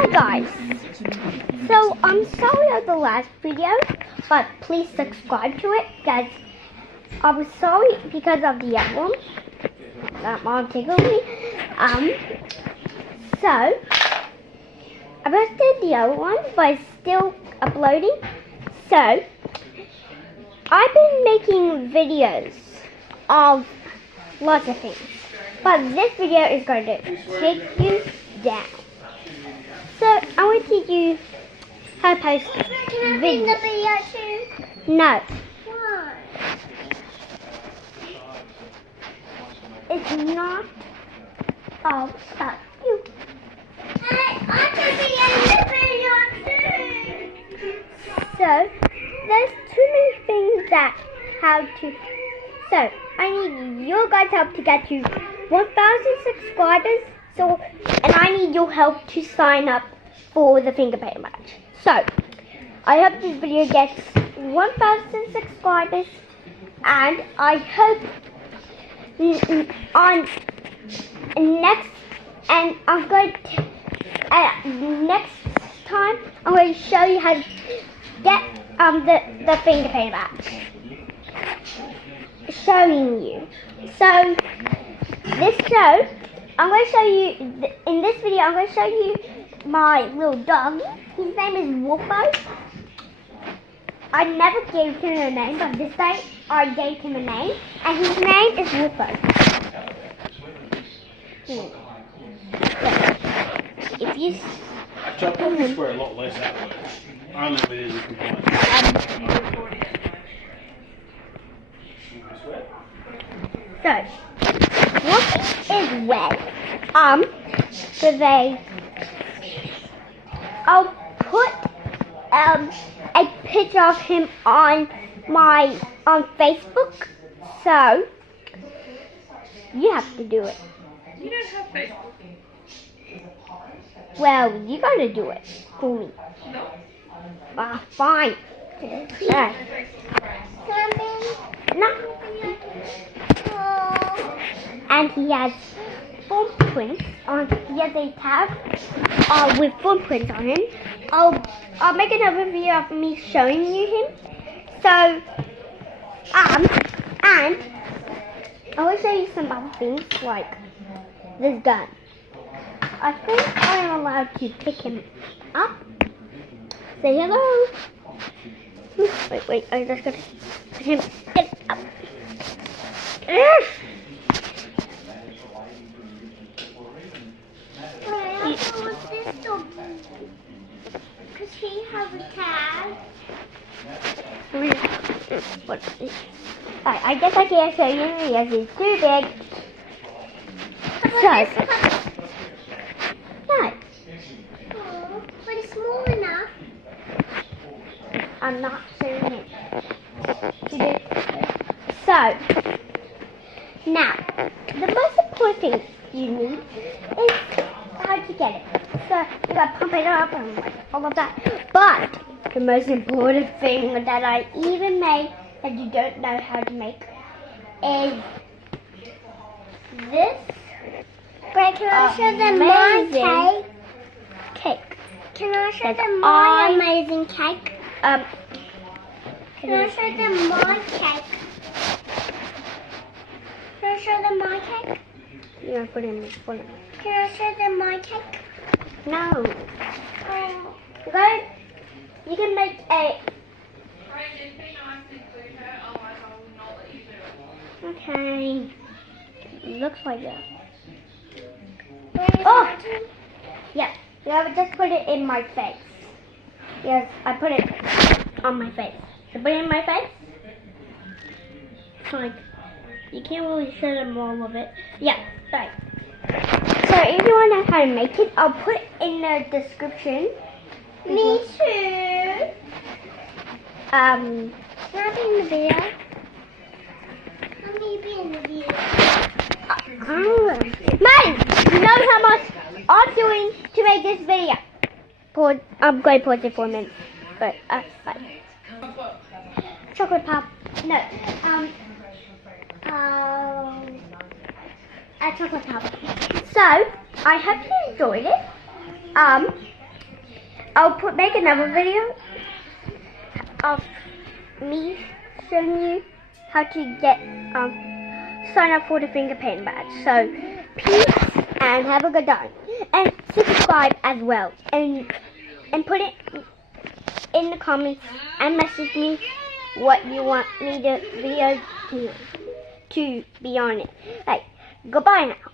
Hi guys, so I'm sorry of the last video, but please subscribe to it because I was sorry because of the other one that Mom tickled me. So I posted the other one, but it's still uploading. So I've been making videos of lots of things, but this video is going to take you down. So I want to teach you how to post videos. Can I bring the video too? No, Why? it's not all about you. I can be in the video too. So there's too many things that how to. So I need your guys' help to get to 1,000 subscribers. So and I need your help to sign up for the finger painting match. So I hope this video gets 1,000 subscribers, and I hope on next and I'm going to next time I'm going to show you how to get the finger painting match. Showing you. So this show, I'm going to show you in this video. I'm going to show you my little dog. His name is Wolfo. I never gave him a name, but this time I gave him a name, and his name is Wolfo. If you I probably swear a lot less that way. I live it as a complaint. So, Wolfie is wet. I'll put a picture of him on Facebook. So you have to do it. You don't have Facebook. Well, you gotta do it for me. No. Fine. No. And he has footprints on. He has a tag with footprints on him. I'll make another video of me showing you him. So and I will show you some other things like this gun. I think I am allowed to pick him up. Say hello. Wait, I just gotta put him up. Because he has a tag. I guess I can't show you because he's too big. So, no, Oh, but it's small enough. I'm not showing it. So, now, the most important thing you need is how to get it. So, you gotta pump it up and like all of that. But, the most important thing that I even made that you don't know how to make is this. Wait, can I show them my Amazing cake? cake. Can I show That them my I- amazing cake? Can I show them my cake? Can I show them my cake? You're gonna put it in this corner. Can I show them my cake? No. Oh, You can make a. Brandon, be nice and include her, otherwise I will not let you do it. Okay. Looks like that. where is Oh! my turn? Yeah. You have to just put it in my face. Yes, I put it on my face. So put it in my face. Like, you can't really show them all of it. Yeah, right. So if you want to know how to make it, I'll put it in the description. Me too. Um, Can I be in the video? Let me be in the video. Maddie, you know how much I'm doing to make this video. I'm going to pause it for a minute. But, bye. Chocolate pop. No. A chocolate pop. So, I hope you enjoyed it. make another video of me showing you how to get sign up for the finger paint badge. So peace and have a good time, and subscribe as well, and put it in the comments and message me what you want me to video to be on it. Like, goodbye now.